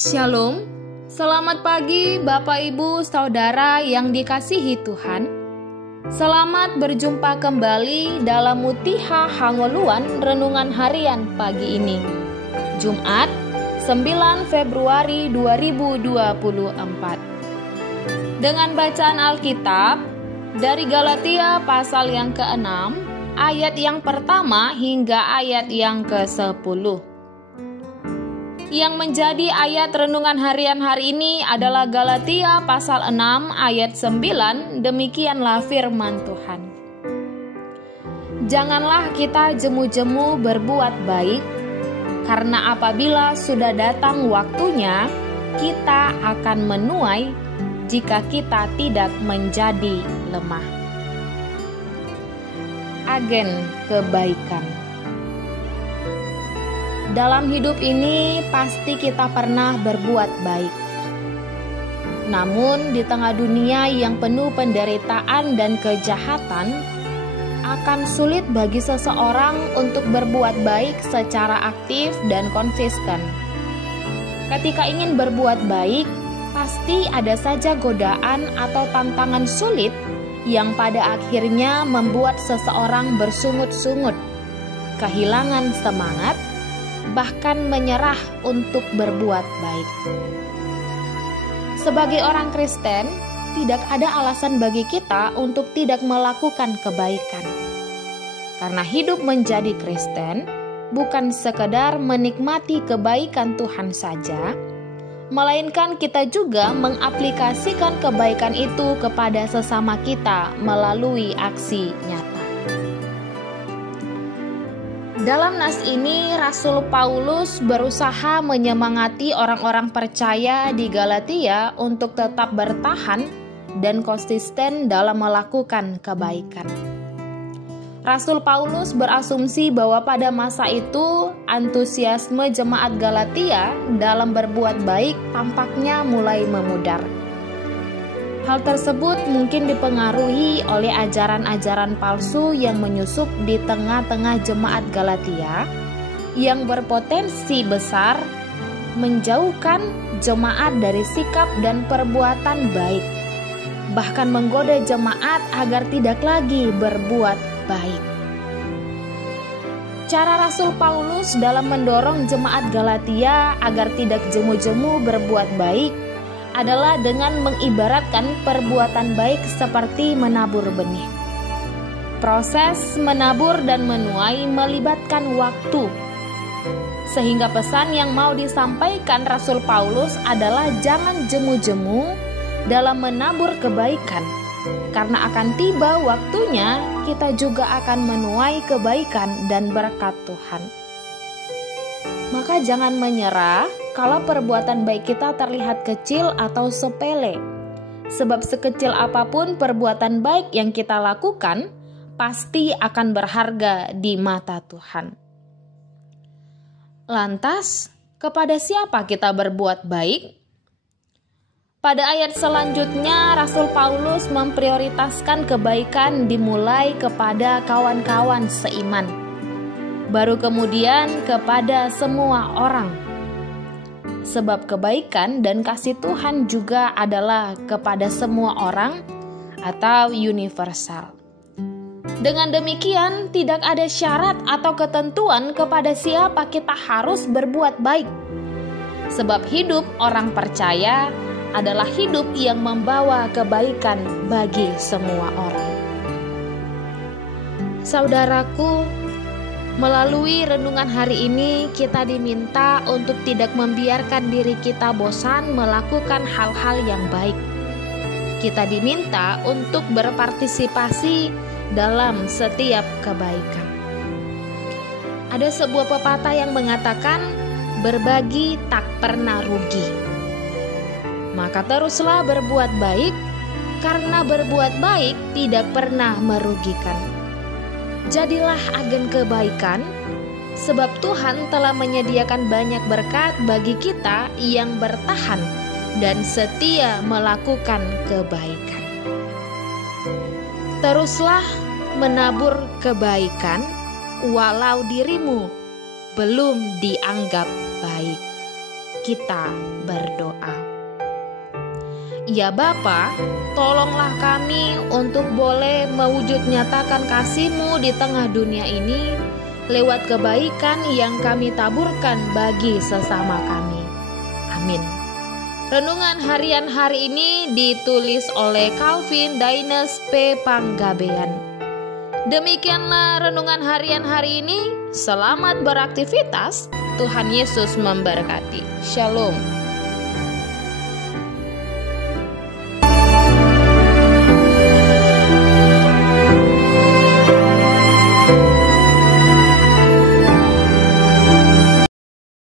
Shalom, selamat pagi Bapak Ibu Saudara yang dikasihi Tuhan. Selamat berjumpa kembali dalam Mutiha Hangoluan Renungan Harian pagi ini, Jumat 9 Februari 2024. Dengan bacaan Alkitab dari Galatia pasal yang ke-6, ayat yang pertama hingga ayat yang ke-10. Yang menjadi ayat renungan harian hari ini adalah Galatia pasal 6 ayat 9, demikianlah firman Tuhan. Janganlah kita jemu-jemu berbuat baik, karena apabila sudah datang waktunya, kita akan menuai jika kita tidak menjadi lemah. Agen kebaikan. Dalam hidup ini pasti kita pernah berbuat baik. Namun di tengah dunia yang penuh penderitaan dan kejahatan, akan sulit bagi seseorang untuk berbuat baik secara aktif dan konsisten. Ketika ingin berbuat baik, pasti ada saja godaan atau tantangan sulit yang pada akhirnya membuat seseorang bersungut-sungut, kehilangan semangat, bahkan menyerah untuk berbuat baik. Sebagai orang Kristen, tidak ada alasan bagi kita untuk tidak melakukan kebaikan. Karena hidup menjadi Kristen bukan sekedar menikmati kebaikan Tuhan saja, melainkan kita juga mengaplikasikan kebaikan itu kepada sesama kita melalui aksi nyata. Dalam nas ini, Rasul Paulus berusaha menyemangati orang-orang percaya di Galatia untuk tetap bertahan dan konsisten dalam melakukan kebaikan. Rasul Paulus berasumsi bahwa pada masa itu, antusiasme jemaat Galatia dalam berbuat baik tampaknya mulai memudar. Hal tersebut mungkin dipengaruhi oleh ajaran-ajaran palsu yang menyusup di tengah-tengah jemaat Galatia yang berpotensi besar menjauhkan jemaat dari sikap dan perbuatan baik, bahkan menggoda jemaat agar tidak lagi berbuat baik. Cara Rasul Paulus dalam mendorong jemaat Galatia agar tidak jemu-jemu berbuat baik adalah dengan mengibaratkan perbuatan baik seperti menabur benih. Proses menabur dan menuai melibatkan waktu. Sehingga pesan yang mau disampaikan Rasul Paulus adalah jangan jemu-jemu dalam menabur kebaikan, karena akan tiba waktunya kita juga akan menuai kebaikan dan berkat Tuhan. Maka jangan menyerah kalau perbuatan baik kita terlihat kecil atau sepele. Sebab sekecil apapun perbuatan baik yang kita lakukan, pasti akan berharga di mata Tuhan. Lantas, kepada siapa kita berbuat baik? Pada ayat selanjutnya, Rasul Paulus memprioritaskan kebaikan dimulai kepada kawan-kawan seiman, baru kemudian kepada semua orang. Sebab kebaikan dan kasih Tuhan juga adalah kepada semua orang atau universal. Dengan demikian, tidak ada syarat atau ketentuan kepada siapa kita harus berbuat baik. Sebab hidup orang percaya adalah hidup yang membawa kebaikan bagi semua orang. Saudaraku, melalui renungan hari ini kita diminta untuk tidak membiarkan diri kita bosan melakukan hal-hal yang baik. Kita diminta untuk berpartisipasi dalam setiap kebaikan. Ada sebuah pepatah yang mengatakan, berbagi tak pernah rugi. Maka teruslah berbuat baik, karena berbuat baik tidak pernah merugikan. Jadilah agen kebaikan, sebab Tuhan telah menyediakan banyak berkat bagi kita yang bertahan dan setia melakukan kebaikan. Teruslah menabur kebaikan, walau dirimu belum dianggap baik. kita berdoa. Ya Bapa, tolonglah kami untuk boleh mewujud nyatakan kasih-Mu di tengah dunia ini lewat kebaikan yang kami taburkan bagi sesama kami. Amin. Renungan harian hari ini ditulis oleh Calvin Daines P. Panggabean. Demikianlah renungan harian hari ini. Selamat beraktivitas. Tuhan Yesus memberkati. Shalom.